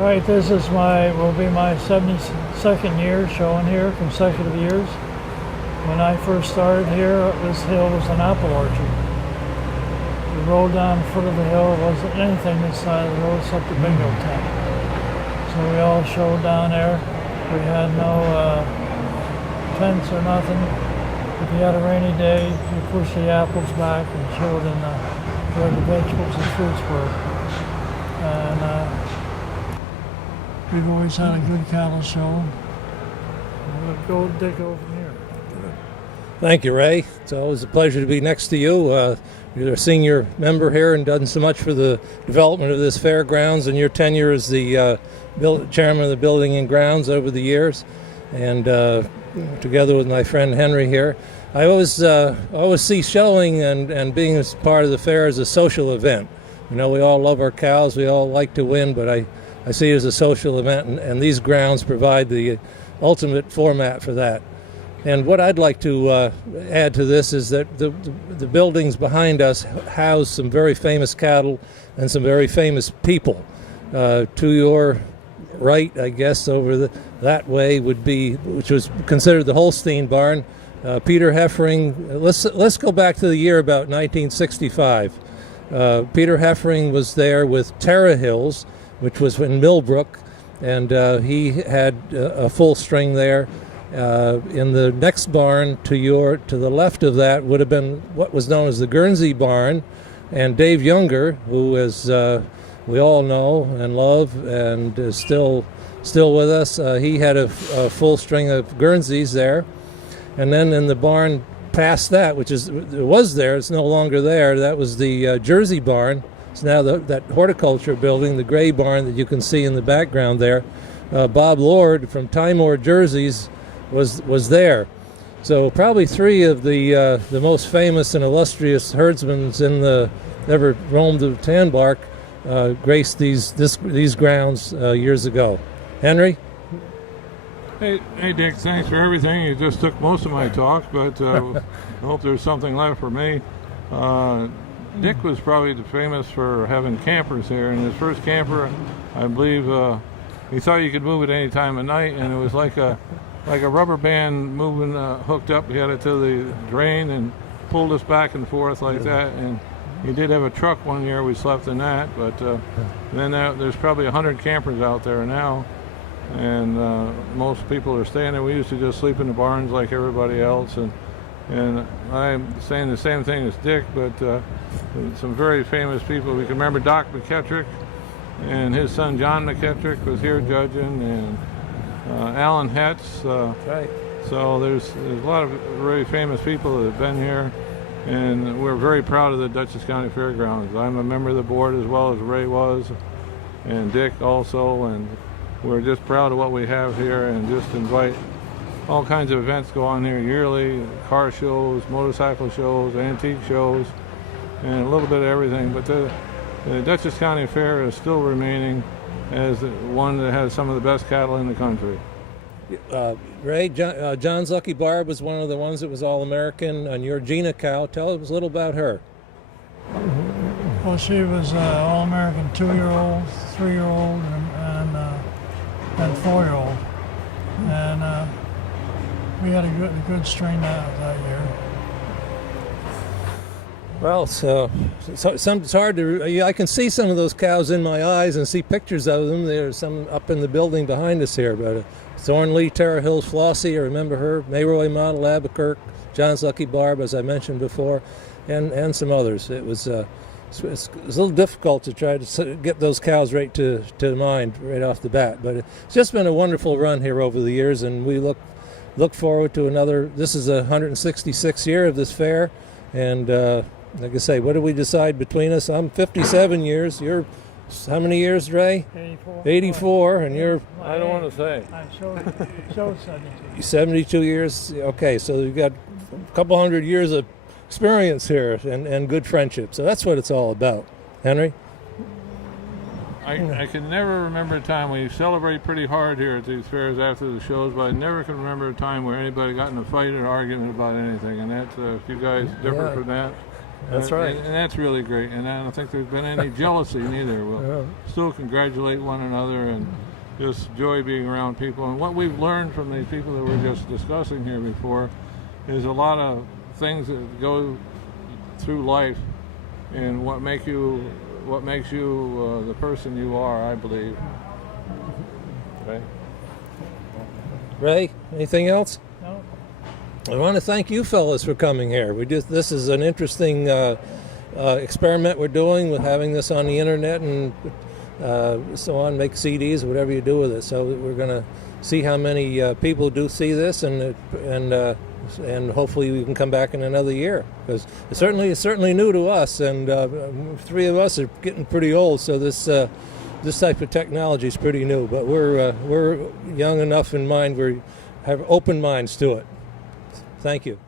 All right, this is will be my 72nd year showing here, consecutive years. When I first started here, this hill was an apple orchard. The road down the foot of the hill wasn't anything this side of the road except the bingo tent. So we all showed down there. We had no tents or nothing. If you had a rainy day, you pushed the apples back and showed in where the vegetables and fruits were. And we've always had a good cattle show. We'll go dig over here. Thank you, Ray. It's always a pleasure to be next to you. You're a senior member here and done so much for the development of this fairgrounds, and your tenure as the chairman of the Building and Grounds over the years, and together with my friend Henry here. I always see showing and being as part of the fair as a social event. You know, we all love our cows, we all like to win, but I see it as a social event, and these grounds provide the ultimate format for that. And what I'd like to add to this is that the buildings behind us house some very famous cattle and some very famous people. To your right, I guess, over that way would be, which was considered the Holstein barn, Peter Heffering. Let's go back to the year about 1965. Peter Heffering was there with Terra Hills, which was in Millbrook, and he had a full string there. In the next barn to the left of that would have been what was known as the Guernsey barn, and Dave Younger, who is we all know and love and is still with us. He had a full string of Guernseys there, and then in the barn past that, which is it's no longer there. That was the Jersey barn. It's now that horticulture building, the gray barn that you can see in the background there. Bob Lord from Timor Jerseys was there. So probably three of the most famous and illustrious herdsmen ever roamed the Tanbark graced these grounds years ago. Henry? Hey, Dick, thanks for everything. You just took most of my talk, but I hope there's something left for me. Dick was probably famous for having campers here, and his first camper, I believe, he thought you could move it any time of night, and it was like a rubber band moving, hooked up. He had it to the drain and pulled us back and forth like that. And he did have a truck one year. We slept in that. But then there's probably 100 campers out there now, and most people are staying there. We used to just sleep in the barns like everybody else. And I'm saying the same thing as Dick, but some very famous people. We can remember Doc McKettrick, and his son John McKettrick was here judging, and Alan Hetz. Right. So there's a lot of very famous people that have been here, and we're very proud of the Dutchess County Fairgrounds. I'm a member of the board as well as Ray was, and Dick also, and we're just proud of what we have here, and just invite all kinds of events go on here yearly, car shows, motorcycle shows, antique shows, and a little bit of everything. But the Dutchess County Fair is still remaining as one that has some of the best cattle in the country. Ray, John's Lucky Barb was one of the ones that was All-American on your Gina cow. Tell us a little about her. Well, she was All-American 2-year-old, 3-year-old, and 4-year-old. And we had a good strain that year. Well, so it's hard to. I can see some of those cows in my eyes and see pictures of them. There's some up in the building behind us here. But Thornley, Terra Hills, Flossie, I remember her. Mayroy Model, Abakirk, John's Lucky Barb, as I mentioned before, and some others. It's a little difficult to try to get those cows right to mind right off the bat. But it's just been a wonderful run here over the years, and we look forward to another. This is the 166th year of this fair, and like I say, what did we decide between us? I'm 57 years. You're how many years, Ray? 84. 84, and you're. I don't want to say. I showed 72. 72 years. Okay, so you've got a couple hundred years of experience here and good friendship. So that's what it's all about. Henry? I can never remember a time. We celebrate pretty hard here at these fairs after the shows, but I never can remember a time where anybody got in a fight or argument about anything. And that's if you guys differ from that. That's right. And that's really great. And I don't think there's been any jealousy neither. We'll still congratulate one another and just joy being around people. And what we've learned from the people that we were just discussing here before is a lot of things that go through life and what makes you the person you are, I believe. Right? Ray, anything else? No. I want to thank you fellas for coming here. This is an interesting experiment we're doing with having this on the internet and so on, make CDs, whatever you do with it. So we're going to see how many people do see this, and hopefully we can come back in another year, because it's certainly new to us, and three of us are getting pretty old, so this type of technology is pretty new. But we're young enough in mind, we have open minds to it. Thank you.